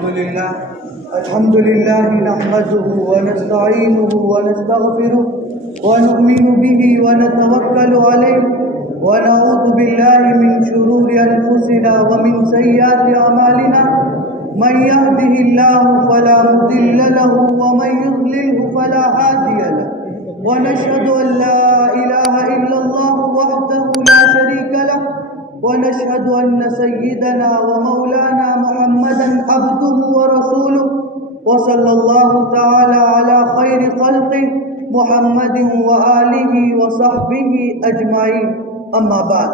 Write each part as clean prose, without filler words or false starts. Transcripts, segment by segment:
الحمد لله نحمده ونستعينه ونستغفره ونؤمن به ونتوكل عليه ونعوذ بالله من شرور أنفسنا ومن سيئات أعمالنا من يهده الله فلا مضل له ومن يضلله فلا هادي له ونشهد أن لا إله إلا الله وحده لا شريك له ونشهد أن سيدنا ومولانا محمدا عبده ورسوله وصلى الله تعالى على خير خلقه محمد وآله وصحبه أجمعين أما بعد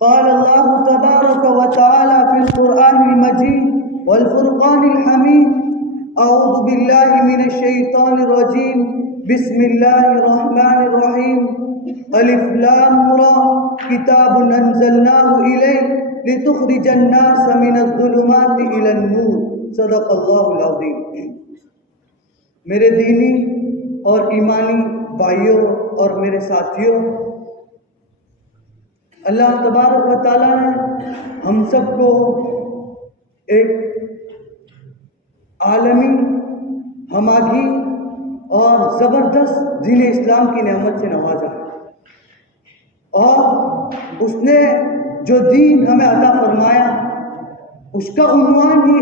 قال الله تبارك وتعالى في القرآن المجيد والفرقان الحميد أعوذ بالله من الشيطان الرجيم بسم الله الرحمن الرحيم الف لام را کتاب انزلناه الیک لتخرج الناس من الظلمات الى النور صدق اللہ العظیم۔ میرے دینی اور ایمانی بھائیوں اور میرے ساتھیوں، اللہ تبارک و تعالیٰ نے ہم سب کو ایک عالمی ہماگی اور زبردست دین اسلام کی نعمت سے نوازا ہے، اور اس نے جو دین ہمیں عطا فرمایا اس کا عنوان ہی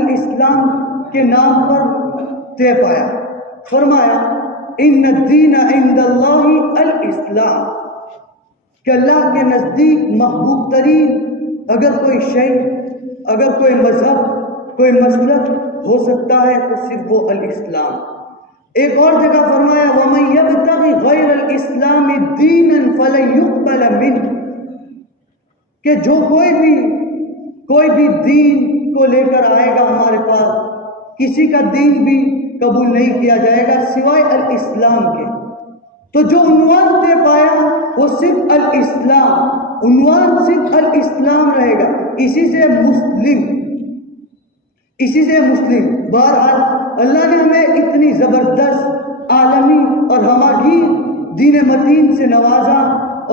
الاسلام کے نام پر طے پایا۔ فرمایا ان الدین عند اللہ الاسلام، کہ اللہ کے نزدیک محبوب ترین اگر کوئی شے، اگر کوئی مذہب، کوئی مسلک ہو سکتا ہے تو صرف وہ الاسلام۔ ایک اور جگہ فرمایا وَمَن يَبْتَغِ غَيْرَ الْإِسْلَامِ دِينًا فَلَن يُقْبَلَ مِنْهُ، کہ جو کوئی بھی دین کو لے کر آئے گا ہمارے پاس، کسی کا دین بھی قبول نہیں کیا جائے گا سوائے الاسلام کے۔ تو جو عنوان دے پایا وہ صرف الاسلام، عنوان صرف الاسلام رہے گا، اسی سے مسلم۔ بہرحال اللہ نے ہمیں اتنی زبردست عالمی اور ہماگیر دین متین سے نوازا،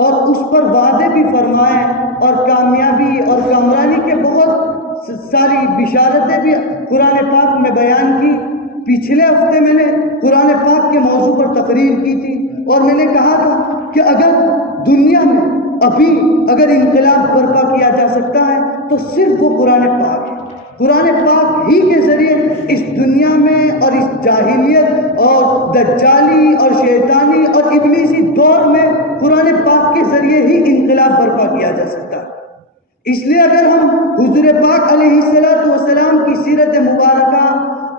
اور اس پر وعدے بھی فرمائے، اور کامیابی اور کامرانی کے بہت ساری بشارتیں بھی قرآن پاک میں بیان کی۔ پچھلے ہفتے میں نے قرآن پاک کے موضوع پر تقریر کی تھی، اور میں نے کہا تھا کہ اگر دنیا میں ابھی اگر انقلاب برپا کیا جا سکتا ہے تو صرف وہ قرآن پاک ہے۔ قرآن پاک ہی کے ذریعے اس دنیا میں اور اس جاہلیت اور دجالی اور شیطانی اور ابلیسی دور میں قرآن پاک کے ذریعے ہی انقلاب برپا کیا جا سکتا ہے۔ اس لیے اگر ہم حضور پاک علیہ السلام کی سیرت مبارکہ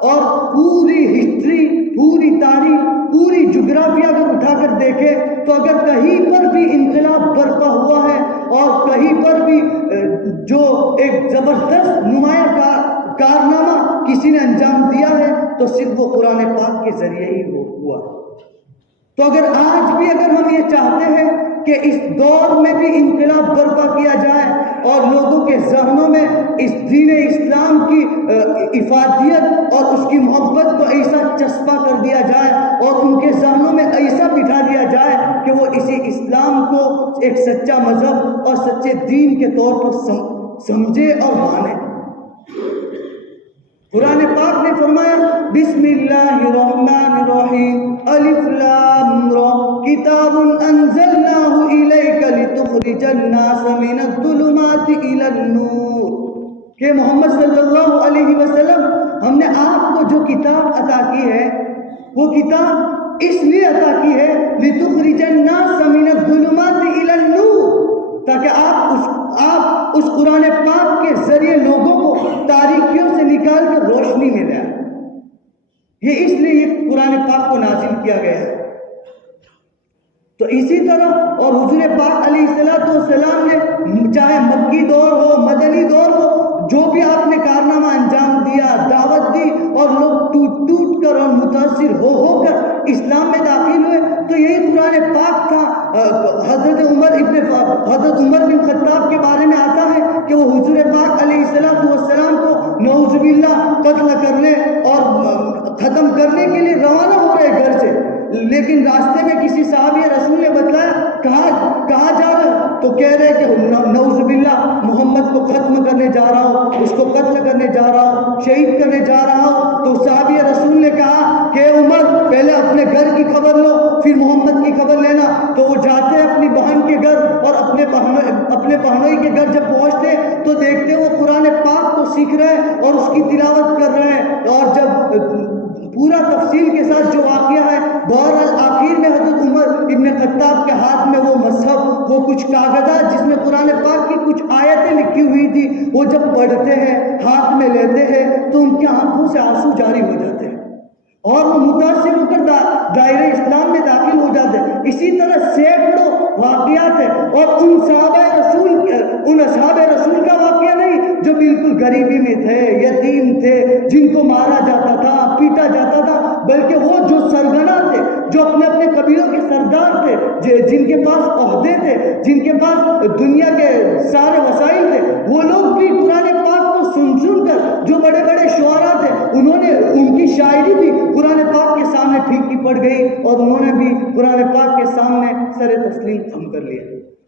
اور پوری ہسٹری، پوری تاریخ، پوری جغرافیہ اگر اٹھا کر دیکھیں تو اگر کہیں پر بھی انقلاب برپا ہوا ہے اور کہیں پر بھی جو ایک زبردست نمایاں کارنامہ کسی نے انجام دیا ہے تو صرف وہ قرآن پاک کے ذریعے ہی ہوا ہے۔ تو اگر آج بھی اگر ہم یہ چاہتے ہیں کہ اس دور میں بھی انقلاب برپا کیا جائے اور لوگوں کے ذہنوں میں اس دین اسلام کی افادیت اور اس کی محبت کو ایسا چسپا کر دیا جائے اور ان کے ذہنوں میں ایسا بٹھا دیا جائے کہ وہ اسی اسلام کو ایک سچا مذہب اور سچے دین کے طور پر سمجھے اور مانے۔ قرآن پاک نے فرمایا بسم اللہ الرحمن الرحیم الف لام را کتاب انزلناه الیک لتخرج الناس من الظلمات الى النور، کہ محمد صلی اللہ علیہ وسلم ہم نے آپ کو جو کتاب عطا کی ہے وہ کتاب اس لیے عطا کی ہے لتخرج الناس من الظلمات الى النور، تاکہ آپ اس قرآن پاک کے ذریعے لوگوں کو تاریکیوں سے نکال کر روشنی میں لائے۔ یہ اس لیے یہ قرآن پاک کو نازل کیا گیا ہے۔ تو اسی طرح اور حضور پاک علیہ السلام نے چاہے مکی دور ہو، مدنی دور ہو، جو بھی آپ نے کارنامہ انجام دیا، دعوت دی اور لوگ ٹوٹ کر اور متاثر ہو کر اسلام میں داخل ہوئے، تو یہی قرآن پاک تھا۔ حضرت عمر بن خطاب کے بارے میں آتا ہے کہ وہ حضور پاک علیہ السلام کو نعوذ باللہ قتل کرنے اور ختم کرنے کے لیے روانہ ہو رہے گھر سے، لیکن راستے میں کسی صحابی رسول نے بتلایا کہاں جا رہے؟ تو کہہ رہے کہ نعوذ باللہ محمد کو ختم کرنے جا رہا ہوں، اس کو قتل کرنے جا رہا ہوں، شہید کرنے جا رہا ہوں۔ تو صحابی رسول نے کہا کہ عمر پہلے اپنے گھر کی خبر لو، پھر محمد کی خبر لینا۔ تو وہ جاتے اپنی بہن کے گھر، اور اپنے بہنوئی کے گھر جب پہنچتے تو دیکھتے وہ قرآن پاک کو سیکھ رہے ہیں اور اس کی تلاوت کر رہے ہیں۔ اور جب پورا تفصیل کے ساتھ جو واقعہ ہے، بہرحال آخر میں حضرت عمر ابن خطاب کے ہاتھ میں وہ مصحف، وہ کچھ کاغذات جس میں قرآن پاک کی کچھ آیتیں لکھی ہوئی تھی، وہ جب پڑھتے ہیں، ہاتھ میں لیتے ہیں، تو ان کی آنکھوں سے آنسو جاری ہو جاتے ہیں اور وہ متاثر ہو کر دائرہ اسلام میں داخل ہو جاتے ہیں۔ اسی طرح سینکڑوں واقعات ہیں، اور ان اصحاب رسول کا واقعہ نہیں جو بالکل غریبی میں تھے، یتیم تھے، جن کو مارا جاتا تھا، پیٹا جاتا تھا، بلکہ وہ جو سرگنا تھے، جو اپنے اپنے قبیلوں کے سردار تھے، جن کے پاس عہدے تھے، جن کے پاس دنیا کے سارے وسائل تھے، وہ لوگ بھی قرآن پاک کو سن کر، جو بڑے بڑے شعراء تھے، ان کی شاعری بھی قرآن پاک کے سامنے پھیکی پڑ گئی، اور انہوں نے بھی قرآن پاک کے سامنے سر تسلیم خم کر لیا۔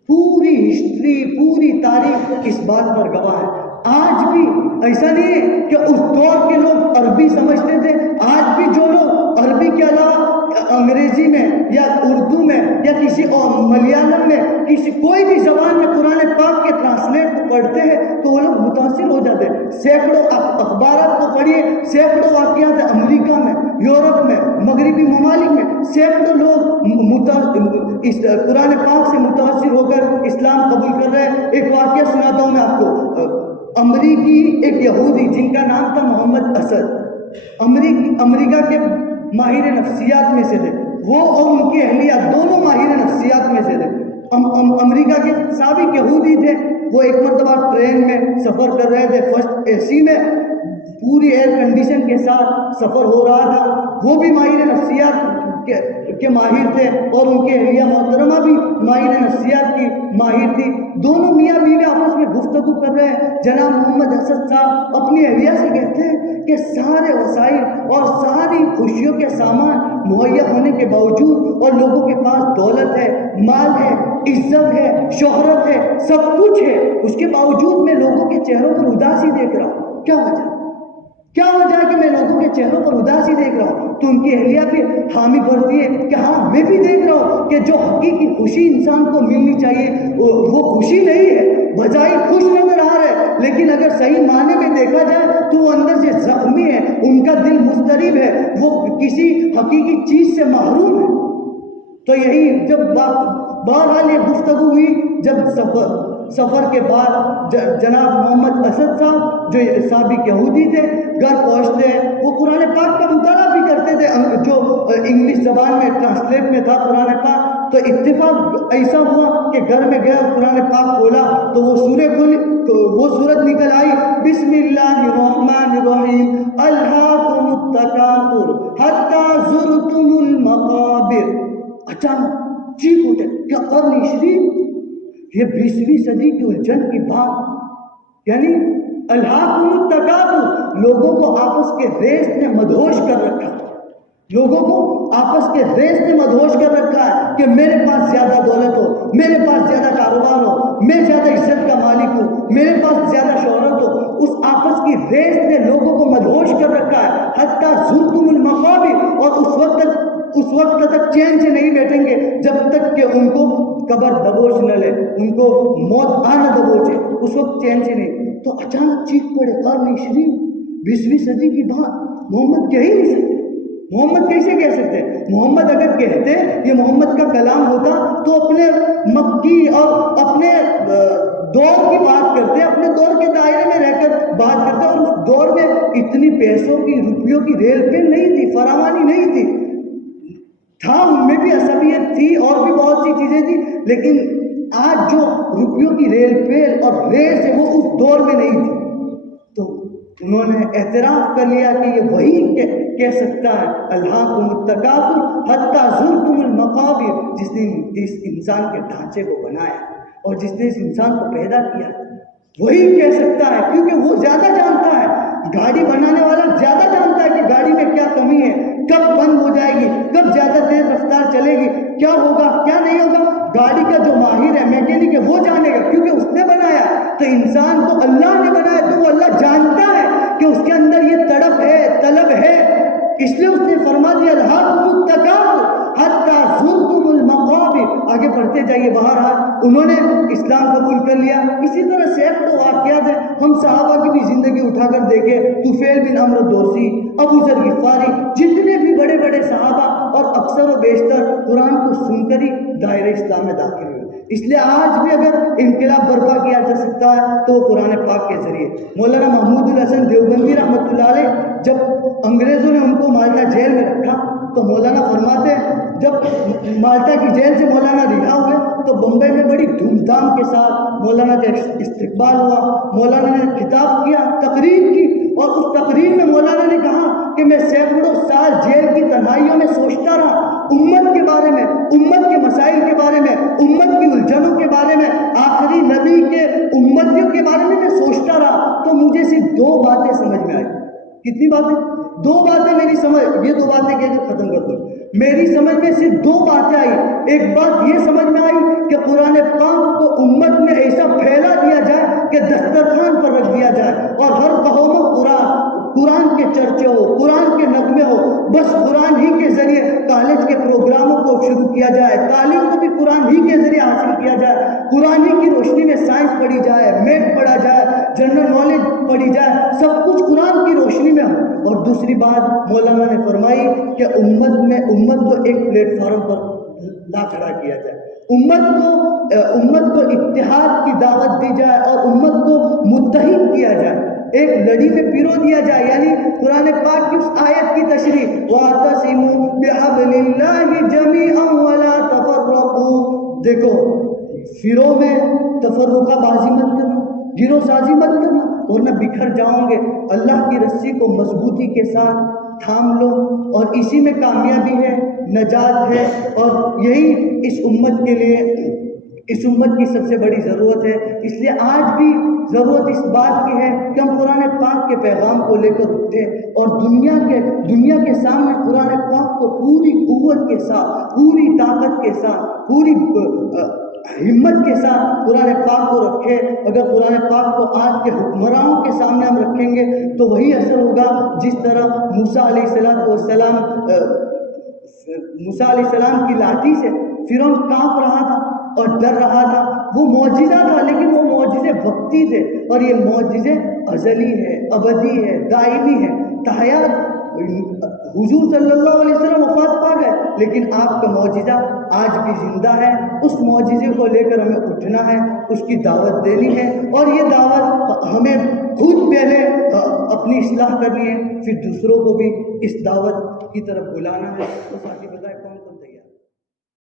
پوری ہسٹری، پوری تاریخ اس بات پر گواہ ہے۔ آج بھی ایسا نہیں ہے کہ اس دور کے لوگ عربی سمجھتے تھے، آج بھی جو لوگ عربی کے علاوہ انگریزی میں یا اردو میں یا کسی اور ملیالم میں کوئی بھی زبان میں قرآن پاک کے ٹرانسلیٹ کو پڑھتے ہیں تو وہ لوگ متاثر ہو جاتے ہیں۔ سینکڑوں اخبارات کو پڑھیے، سینکڑوں واقعات امریکہ میں، یورپ میں، مغربی ممالک میں، سینکڑوں لوگ اس قرآن پاک سے متاثر ہو کر اسلام قبول کر رہے ہیں۔ ایک واقعہ سناتا ہوں میں آپ کو۔ امریکی ایک یہودی جن کا نام تھا محمد اسد، امریکہ کے ماہر نفسیات میں سے تھے، وہ اور ان کی اہلیہ دونوں ماہر نفسیات میں سے تھے۔ امریکہ کے سابق یہودی تھے، وہ ایک مرتبہ ٹرین میں سفر کر رہے تھے، فرسٹ اے سی میں، پوری ایئر کنڈیشن کے ساتھ سفر ہو رہا تھا۔ وہ بھی ماہر نفسیات کے ماہر تھے، اور ان کے اہلیہ محترمہ بھی ماہر نفسیات کی ماہر تھی۔ دونوں میاں بیوی آپس میں گفتگو کر رہے ہیں۔ جناب محمد اسد صاحب اپنی اہلیہ سے کہتے ہیں کہ سارے وسائل اور ساری خوشیوں کے سامان مہیا ہونے کے باوجود، اور لوگوں کے پاس دولت ہے، مال ہے، عزت ہے، شہرت ہے، سب کچھ ہے، اس کے باوجود میں لوگوں کے چہروں پر اداسی دیکھ رہا ہوں۔ کیا وجہ ہے کہ میں لوگوں کے چہروں پر اداسی دیکھ رہا ہوں؟ تو ان کی اہلیہ بھی حامی بھرتی ہے کہ ہاں میں بھی دیکھ رہا ہوں کہ جو حقیقی خوشی انسان کو ملنی چاہیے وہ خوشی نہیں ہے، بظاہر خوش نظر آ رہا ہے، لیکن اگر صحیح معنی میں دیکھا جائے تو وہ اندر سے زخمی ہے، ان کا دل مضطرب ہے، وہ کسی حقیقی چیز سے محروم ہے۔ تو یہی جب بہرحال یہ گفتگو ہوئی، جب سفر کے بعد جناب محمد اسد صاحب جو سابق یہودی تھے گھر پہنچتے ہیں، وہ قرآن پاک کا مطالعہ بھی کرتے تھے جو انگلش زبان میں ٹرانسلیٹ میں تھا قرآن پاک۔ تو اتفاق ایسا ہوا کہ گھر میں گیا، قرآن پاک کھولا تو وہ سورت نکل آئی، بسم اللہ الرحمن الرحیم، الہاکم التکاثر حتی زرتم المقابر۔ اچانک چیخ اٹھے، کیا قرن شریف، یہ 20ویں صدی کی الجھن کی بات، یعنی الہاکم التکاثر، لوگوں کو آپس کے ریس نے مدہوش کر رکھا، لوگوں کو آپس کے ریس نے مدہوش کر رکھا ہے کہ میرے پاس زیادہ دولت ہو، میرے پاس زیادہ کاروبار ہو، میں زیادہ عزت کا مالک ہوں، میرے پاس زیادہ شہرت ہو۔ اس آپس کی ریس نے لوگوں کو مدہوش کر رکھا ہے، حتی زرتم المقابر، اور اس وقت تک چین سے نہیں بیٹھیں گے جب تک کہ ان کو قبر دبوچ نہ لے، ان کو موت آنا دبوچے، اس وقت چین سے نہیں۔ تو اچانک چیخ پڑے، قرن شریف، 20ویں صدی کی بات محمد کہہ ہی نہیں سکتے۔ محمد کیسے کہہ سکتے؟ محمد اگر کہتے، یہ محمد کا کلام ہوتا تو اپنے مکی اور اپنے دور کی بات کرتے، اپنے دور کے دائرے میں رہ کر بات کرتے، اور اس دور میں اتنی پیسوں کی، روپیوں کی ریل پل نہیں تھی، فراوانی نہیں تھی، تھا ان میں بھی عصبیت تھی اور بھی بہت سی چیزیں تھی، لیکن آج جو روپیوں کی ریل پیل اور ریس ہے وہ اس دور میں نہیں تھی۔ تو انہوں نے اعتراف کر لیا کہ یہ وہی کہہ سکتا ہے، الہاکم التکاثر حتی زرتم المقابر، جس نے اس انسان کے ڈھانچے کو بنایا اور جس نے اس انسان کو پیدا کیا، وہی کہہ سکتا ہے، کیونکہ وہ زیادہ جانتا ہے۔ گاڑی بنانے والا زیادہ جانتا ہے کہ گاڑی میں کیا کمی ہے، کب بند ہو جائے گی، کب زیادہ تیز رفتار چلے گی، کیا ہوگا کیا نہیں ہوگا۔ گاڑی کا جو ماہر ہے، میکینک ہے، وہ جانے گا کیونکہ اس نے بنایا۔ تو انسان کو اللہ نے بنایا تو وہ اللہ جانتا ہے کہ اس کے اندر یہ تڑپ ہے، طلب ہے، اس لیے اس نے فرما دیا الہاکم التکاثر حتی زرتم المقابر۔ آگے پڑھتے جائیے۔ بہرحال انہوں نے اسلام قبول کر لیا۔ اسی طرح سینکڑوں واقعات ہیں، ہم صحابہ کی بھی زندگی اٹھا کر دیکھیں، طفیل بن عمرو دوسی، ابو ذر غفاری، جتنے بھی بڑے بڑے صحابہ، اور اکثر و بیشتر قرآن کو سن کر ہی دائرہ اسلام میں داخل ہوئے۔ اس لیے آج بھی اگر انقلاب برپا کیا جا سکتا ہے تو قرآن پاک کے ذریعے۔ مولانا محمود الحسن دیوبندی رحمۃ اللہ علیہ، جب انگریزوں نے ان کو مالٹا جیل میں رکھا تو مولانا فرماتے ہیں جب مالٹا کی جیل سے مولانا رہا ہوئے تو بمبئی میں بڑی دھوم دھام کے ساتھ مولانا کا استقبال ہوا۔ مولانا نے خطاب کیا، تقریر کی، اور اس تقریر میں مولانا نے کہا کہ میں سینکڑوں سال جیل کی تنہائیوں میں سوچتا رہا، امت کے بارے میں، امت کے مسائل کے بارے میں، امت کی الجھنوں کے بارے میں، آخری نبی کے امتیوں کے بارے میں سوچتا رہا۔ تو مجھے صرف دو باتیں سمجھ میں آئی۔ کتنی باتیں؟ دو باتیں میری سمجھ، یہ دو باتیں کہہ کے ختم کر دوں۔ میری سمجھ میں صرف دو باتیں آئی۔ ایک بات یہ سمجھ میں آئی کہ قرآن پاک کو امت میں ایسا پھیلا دیا جائے کہ دسترخوان پر رکھ دیا جائے، اور ہر قوم قرآن کے چرچے ہو، قرآن کے نغمے ہو، بس قرآن ہی کے ذریعے کالج کے پروگراموں کو شروع کیا جائے، تعلیم کو بھی قرآن ہی کے ذریعے حاصل کیا جائے، قرآن ہی کی روشنی میں سائنس پڑھی جائے، میتھ پڑھا جائے، جنرل نالج پڑھی جائے، سب کچھ قرآن کی روشنی میں ہو۔ اور دوسری بات مولانا نے فرمائی کہ امت کو ایک پلیٹ فارم پر لا کھڑا کیا جائے، امت کو اتحاد کی دعوت دی جائے، اور امت کو متحد کیا جائے، ایک لڑی میں پیرو دیا جائے۔ یعنی قرآن پاک کی اس آیت کی تشریح وَاعْتَصِمُوا بِحَبْلِ اللَّهِ جَمِيعًا وَلَا تَفَرَّقُوا۔ دیکھو، فروع میں تفرقہ بازی مت کرنا، گروہ سازی مت کرنا، اور نہ بکھر جاؤ گے۔ اللہ کی رسی کو مضبوطی کے ساتھ تھام لو، اور اسی میں کامیابی ہے، نجات ہے، اور یہی اس امت کے لیے، اس امت کی سب سے بڑی ضرورت ہے۔ اس لیے آج بھی ضرورت اس بات کی ہے کہ ہم قرآن پاک کے پیغام کو لے کر اٹھیں، اور دنیا کے سامنے قرآن پاک کو پوری قوت کے ساتھ، پوری طاقت کے ساتھ، پوری ہمت کے ساتھ قرآن پاک کو رکھیں۔ اگر قرآن پاک کو آج کے حکمرانوں کے سامنے ہم رکھیں گے تو وہی اثر ہوگا جس طرح موسیٰ علیہ السلام کی لاٹھی سے فرعون کانپ رہا تھا اور ڈر رہا تھا۔ وہ معجزہ تھا، لیکن وہ معجزے وقتی تھے، اور یہ معجزے ازلی ہے، ابدی ہے، دائمی ہے، تحیات۔ حضور صلی اللہ علیہ وسلم وفات پا گئے، لیکن آپ کا معجزہ آج بھی زندہ ہے۔ اس معجزے کو لے کر ہمیں اٹھنا ہے، اس کی دعوت دینی ہے، اور یہ دعوت ہمیں خود پہلے اپنی اصلاح کرنی ہے، پھر دوسروں کو بھی اس دعوت کی طرف بلانا ہے۔ تو ساتھی بتائیں کون کون